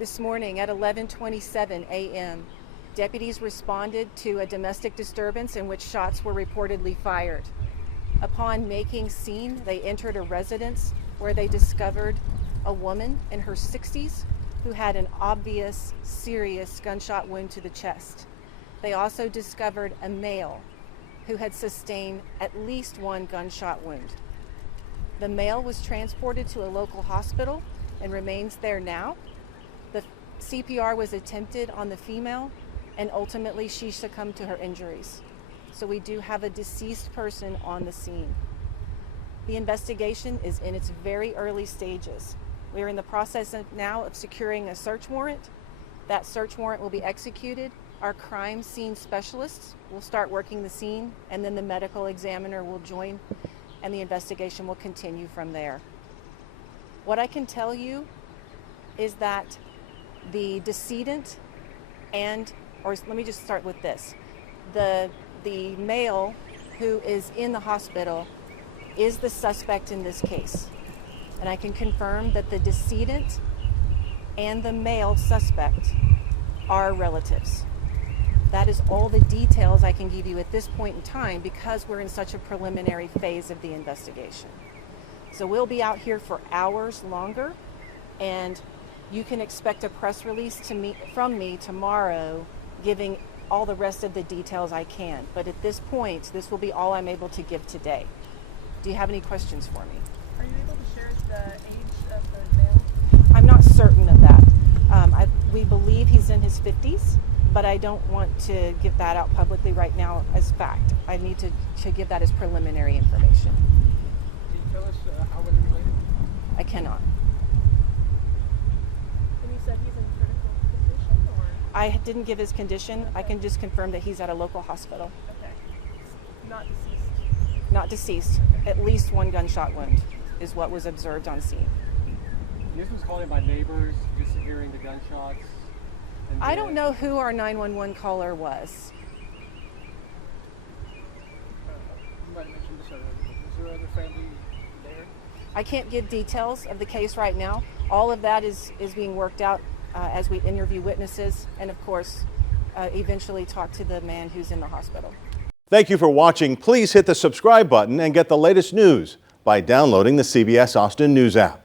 This morning at 11:27 a.m., deputies responded to a domestic disturbance in which shots were reportedly fired. Upon making scene, they entered a residence where they discovered a woman in her 60s who had an obvious, serious gunshot wound to the chest. They also discovered a male who had sustained at least one gunshot wound. The male was transported to a local hospital and remains there now. The CPR was attempted on the female, and ultimately she succumbed to her injuries. So we do have a deceased person on the scene. The investigation is in its very early stages. We are in the process now of securing a search warrant. That search warrant will be executed. Our crime scene specialists will start working the scene, and then the medical examiner will join, and the investigation will continue from there. What I can tell you is that the decedent let me just start with this. The male who is in the hospital is the suspect in this case. And I can confirm that the decedent and the male suspect are relatives. That is all the details I can give you at this point in time because we're in such a preliminary phase of the investigation. So we'll be out here for hours longer, and you can expect a press release from me tomorrow giving all the rest of the details I can. But at this point, this will be all I'm able to give today. Do you have any questions for me? Are you able to share the age of the male? I'm not certain of that. We believe he's in his 50s, but I don't want to give that out publicly right now as fact. I need to give that as preliminary information. Can you tell us how they're related? I cannot. And you said he's in critical condition, or? I didn't give his condition. Okay. I can just confirm that he's at a local hospital. Okay. Not deceased. Not deceased. At least one gunshot wound is what was observed on scene. This was called in by neighbors, just hearing the gunshots. I don't know who our 911 caller was. You might have mentioned this already. Is there other family there? I can't give details of the case right now. All of that is being worked out as we interview witnesses and, of course, eventually talk to the man who's in the hospital. Thank you for watching. Please hit the subscribe button and get the latest news by downloading the CBS Austin News app.